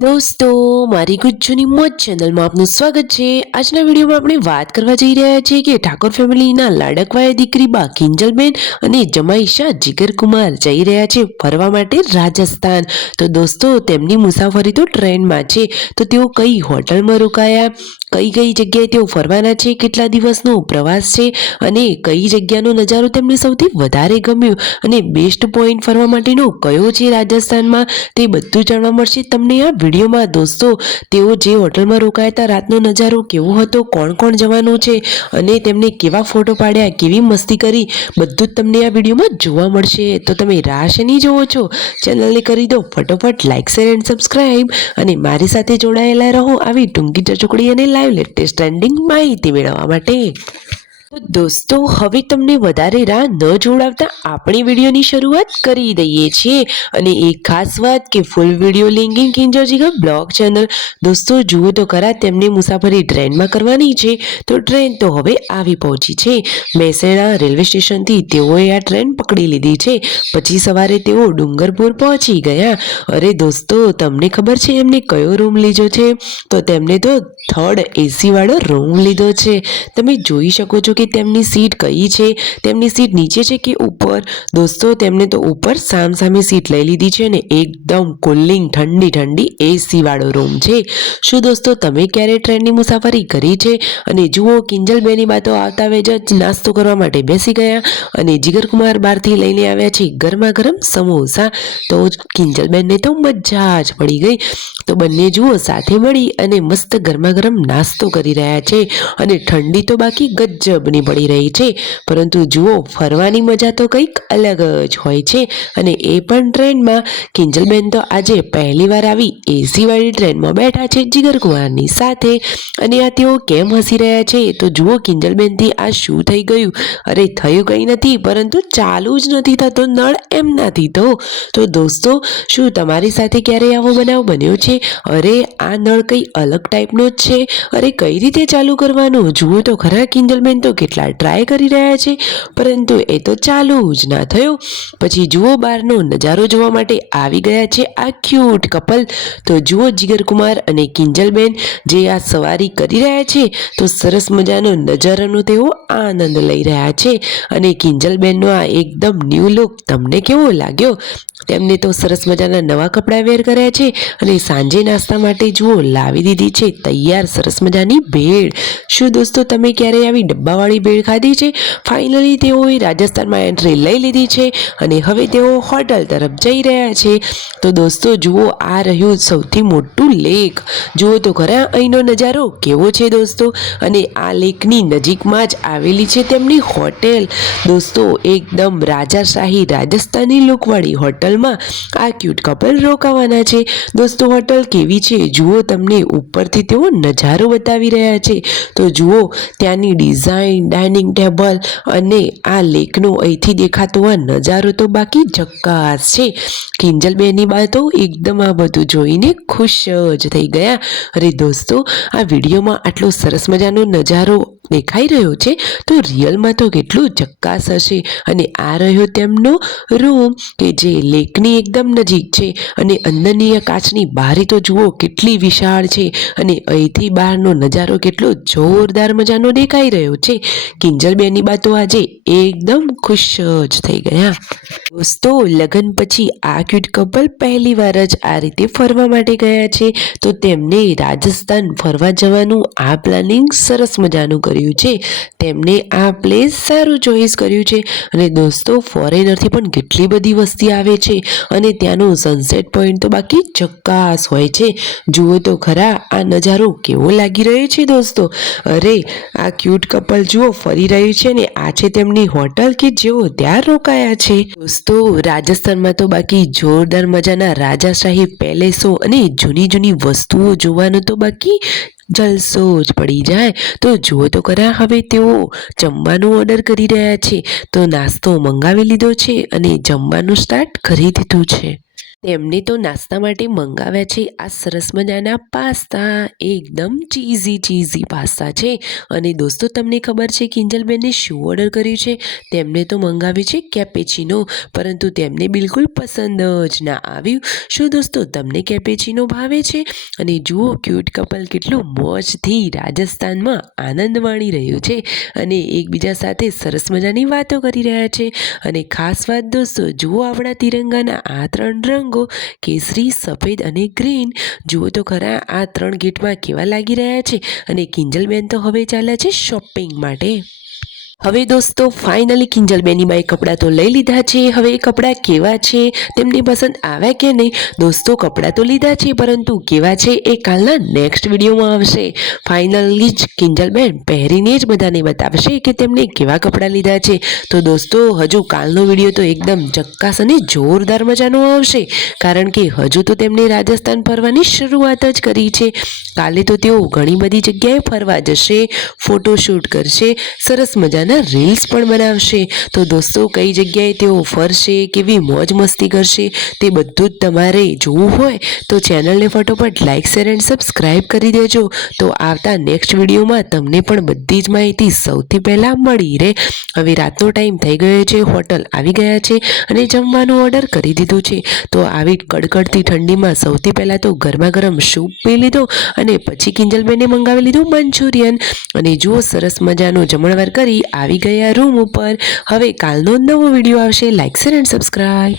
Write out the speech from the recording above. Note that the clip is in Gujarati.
દોસ્તો, મારી ગુજ્જુની મોજ ચેનલમાં આપનું સ્વાગત છે। આજના વિડીયોમાં આપણે વાત કરવા જઈ રહ્યા છીએ કે ઠાકોર ફેમિલીના લાડકવાયા દીકરી બા કિંજલબેન અને જમાઈ શાહ જીગરકુમાર જઈ રહ્યા છે ફરવા માટે રાજસ્થાન। તો દોસ્તો, તેમની મુસાફરી તો ટ્રેનમાં છે। તો તેઓ કઈ હોટલમાં રોકાયા, કઈ કઈ જગ્યાએ તેઓ ફરવાના છે, કેટલા દિવસનો પ્રવાસ છે અને કઈ જગ્યાનો નજારો તેમને સૌથી વધારે ગમ્યો અને બેસ્ટ પોઈન્ટ ફરવા માટેનો કયો છે રાજસ્થાનમાં, તે બધું જાણવા મળશે તમને આ વિડીયોમાં। દોસ્તો, તેઓ જે હોટલમાં રોકાયા હતા, રાતનો નજારો કેવો હતો, કોણ કોણ જવાનું છે અને તેમને કેવા ફોટો પાડ્યા, કેવી મસ્તી કરી, બધું જ તમને આ વિડીયોમાં જોવા મળશે। તો તમે રાહ શેની જોવો છો? ચેનલને કરી દો ફટોફટ લાઈક, શેર એન્ડ સબસ્ક્રાઇબ અને મારી સાથે જોડાયેલા રહો આવી ટૂંકી ટચુકડી અને લાઈવ લેટેસ્ટ ટ્રેન્ડિંગ માહિતી મેળવવા માટે। તો દોસ્તો, હવે તમને વધારે રાહ ન જોડાવતા આપણી વિડીયોની શરૂઆત કરી દઈએ છીએ। અને એક ખાસ વાત કે full video link in Kinjal Jigar blog channel. દોસ્તો, જુઓ તો ખરા, તેમની મુસાફરી ટ્રેનમાં કરવાની છે તો ટ્રેન તો હવે આવી પહોંચી છે મહેસાણા રેલવે સ્ટેશનથી તેઓએ આ ટ્રેન પકડી લીધી છે। પછી સવારે તેઓ ડુંગરપુર પહોંચી ગયા। અરે દોસ્તો, તમને ખબર છે એમને કયો રૂમ લીધો છે? તો તેમને તો થર્ડ એસી વાળો રૂમ લીધો છે। તમે જોઈ શકો છો કે તેમની સીટ કઈ છે, તેમની સીટ નીચે છે કે ઉપર? દોસ્તો, તેમને તો ઉપર સામસામે સીટ લઈ લીધી છે ને એકદમ કુલિંગ ઠંડી ઠંડી એસી વાળો રૂમ છે। શું દોસ્તો, તમે ક્યારે ટ્રેનની મુસાફરી કરી છે? અને જુઓ, કિંજલબેની બાતો આવતા વેજ જ નાસ્તો કરવા માટે બેસી ગયા અને જીગરકુમાર બહારથી લઈને આવ્યા છે ગરમા ગરમ સમોસા। તો કિંજલબેનને તો મજા જ પડી ગઈ। તો બંને જુઓ સાથે મળી અને મસ્ત ગરમા ગરમ નાસ્તો કરી રહ્યા છે અને ઠંડી તો બાકી ગજબની પડી રહી છે। પરંતુ જુઓ, ફરવાની મજા તો કંઈક અલગ જ હોય છે અને એ પણ ટ્રેનમાં। કિંજલબેન તો આજે પહેલીવાર આવી એસી વાળી ટ્રેનમાં બેઠા છે જીગરકુમારની સાથે। અને આ તેઓ કેમ હસી રહ્યા છે? તો જુઓ, કિંજલબેનથી આ શું થઈ ગયું? અરે થયું કંઈ નથી, પરંતુ ચાલુ જ નથી થતો નળ એમનાથી તો દોસ્તો, શું તમારી સાથે ક્યારેય આવો બનાવ બન્યો છે? અરે આ નળ કંઈ અલગ ટાઈપનો જ છે, અરે કઈ રીતે ચાલુ કરવાનું? જુઓ તો ખરા, કિંજલબેન તો કેટલા ટ્રાય કરી રહ્યા છે પરંતુ એ તો ચાલુ જ ના થયો। પછી જુઓ, બહારનો નજારો જોવા માટે આવી ગયા છે આ ક્યુટ કપલ। તો જુઓ, જીગરકુમાર અને કિંજલબેન જે આ સવારી કરી રહ્યા છે તો સરસ મજાનો નજારાનો તેઓ આનંદ લઈ રહ્યા છે। અને કિંજલબેનનો આ એકદમ ન્યૂ લુક તમને કેવો લાગ્યો? તેમને તો સરસ મજાના નવા કપડાં વેર કર્યા છે અને સાંજે નાસ્તા માટે જુઓ લાવી દીધી છે તૈયાર સરસ મજાની ભેળ। શું દોસ્તો, તમે ક્યારેય આવી ડબ્બાવાળી ભેળ ખાધી છે? ફાઇનલી તેઓએ રાજસ્થાનમાં એન્ટ્રી લઈ લીધી છે અને હવે તેઓ હોટલ તરફ જઈ રહ્યા છે। તો દોસ્તો જુઓ, આ રહ્યું સૌથી મોટું લેક। જુઓ તો ખરા, અહીંનો નજારો કેવો છે દોસ્તો। અને આ લેકની નજીકમાં જ આવેલી છે તેમની હોટેલ। દોસ્તો, એકદમ રાજાશાહી રાજસ્થાની લુકવાળી હોટલમાં આ ક્યુટ કપલ રોકાવાના છે। દોસ્તો, હોટલ કેવી છે જુઓ, તમને ઉપરથી તેઓ નજારો બતાવી રહ્યા છે। તો જુઓ, ત્યાંની ડિઝાઇન, ડાઇનિંગ ટેબલ અને આ લેકનો અહીંથી દેખાતો આ નજારો તો બાકી ઝક્કાસ છે। કિંજલબેનની બાતો એકદમ આ બધું જોઈને ખુશ જ થઈ ગયા। અરે દોસ્તો, આ વિડીયોમાં આટલો સરસ મજાનો નજારો દેખાઈ રહ્યો છે તો રિયલમાં તો કેટલું ઝક્કાસ હશે। અને આ રહ્યો તેમનો રૂમ કે જે લેકની એકદમ નજીક છે અને અંદરની આ કાચની બારી તો જુઓ કેટલી વિશાળ છે અને અહીંથી બહારનો નજારો કેટલો જોરદાર મજાનો દેખાઈ રહ્યો છે। કિંજલબેનની બાતો આજે એકદમ ખુશ જ થઈ ગયા। દોસ્તો, લગ્ન પછી આ ક્યુટ કપલ પહેલીવાર જ આ રીતે ફરવા માટે ગયા છે તો તેમને રાજસ્થાન ફરવા જવાનું આ પ્લાનિંગ સરસ મજાનું કર્યું છે। તેમને આ પ્લેસ સારું ચોઈસ કર્યું છે અને દોસ્તો, ફોરેનરથી પણ કેટલી બધી વસ્તી આવે છે અને ત્યાંનો સનસેટ પોઈન્ટ તો બાકી ઝક્કાસ હોય છે। જુઓ તો ખરા, આ નજારો કેવો લાગી રહ્યો છે દોસ્તો। અરે આ ક્યુટ કપલ જુઓ ફરી રહ્યું છે ને આ છે તેમની હોટલ કે જેઓ ત્યાં રોકાયા છે। દોસ્તો, રાજસ્થાનમાં તો બાકી જોરદાર મજાના રાજાશાહી પેલેસો અને જૂની જૂની વસ્તુઓ જોવાનો તો બાકી જલસો જ પડી જાય। તો જુઓ તો ખરા, હવે તેઓ જમવાનું ઓર્ડર કરી રહ્યા છે। તો નાસ્તો મંગાવી લીધો છે અને જમવાનું સ્ટાર્ટ કરી દીધું છે। તેમને તો નાસ્તા માટે મંગાવ્યા છે આ સરસ મજાના પાસ્તા, એકદમ ચીઝી પાસ્તા છે. અને દોસ્તો તમને ખબર છે કિંજલબેનને શું ઓર્ડર કર્યું છે? તેમને તો મંગાવ્યું છે કેપેચિનો, પરંતુ તેમને બિલકુલ પસંદ જ ના આવ્યું. શું દોસ્તો તમને કેપેચિનો ભાવે છે? અને જુઓ ક્યુટ કપલ કેટલું મોજથી રાજસ્થાનમાં આનંદ માણી રહ્યું છે અને એકબીજા સાથે સરસ મજાની વાતો કરી રહ્યા છે. અને ખાસ વાત દોસ્તો, જુઓ આપણા તિરંગાના આ 3 રંગો કેસરી, સફેદ અને ગ્રીન. જુઓ તો ખરા આ 3 ગેટમાં કેવા લાગી રહ્યા છે. અને કિંજલબેન તો હવે ચાલ્યા છે શોપિંગ માટે. હવે દોસ્તો ફાઇનલી કિંજલબેનની બાઈ કપડાં તો લઈ લીધા છે. હવે એ કપડાં કેવા છે, તેમને પસંદ આવ્યા કે નહીં? દોસ્તો કપડાં તો લીધા છે, પરંતુ કેવા છે એ કાલના નેક્સ્ટ વિડીયોમાં આવશે. ફાઇનલી જ કિંજલબેન પહેરીને જ બધાને બતાવશે કે તેમને કેવા કપડાં લીધા છે. તો દોસ્તો હજુ કાલનો વિડીયો તો એકદમ ચક્કાસ અને જોરદાર મજાનો આવશે, કારણ કે હજુ તો તેમણે રાજસ્થાન ફરવાની શરૂઆત જ કરી છે. કાલે તો તેઓ ઘણી બધી જગ્યાએ ફરવા જશે, ફોટોશૂટ કરશે, સરસ મજાના રીલ્સ પણ બનાવશે. તો દોસ્તો કઈ જગ્યાએ તેઓ ફરશે, કેવી મોજ મસ્તી કરશે, તે બધું જ તમારે જોવું હોય તો ચેનલને ફટોફટ લાઇક, શેર એન્ડ સબસ્ક્રાઇબ કરી દેજો. તો આવતા નેક્સ્ટ વિડીયોમાં તમને પણ બધી જ માહિતી સૌથી પહેલાં મળી રહે. હવે રાતનો ટાઈમ થઈ ગયો છે, હોટલ આવી ગયા છે અને જમવાનું ઓર્ડર કરી દીધું છે. તો આવી કડકડતી ઠંડીમાં સૌથી પહેલાં તો ગરમા ગરમ સૂપ પી લીધો અને પછી કિંજલબેને મંગાવી લીધું મંચુરિયન. અને જુઓ સરસ મજાનો જમણવાર કરી આવી ગયા રૂમ ઉપર. હવે કાલનો નવો વિડીયો આવશે. Like, share and subscribe.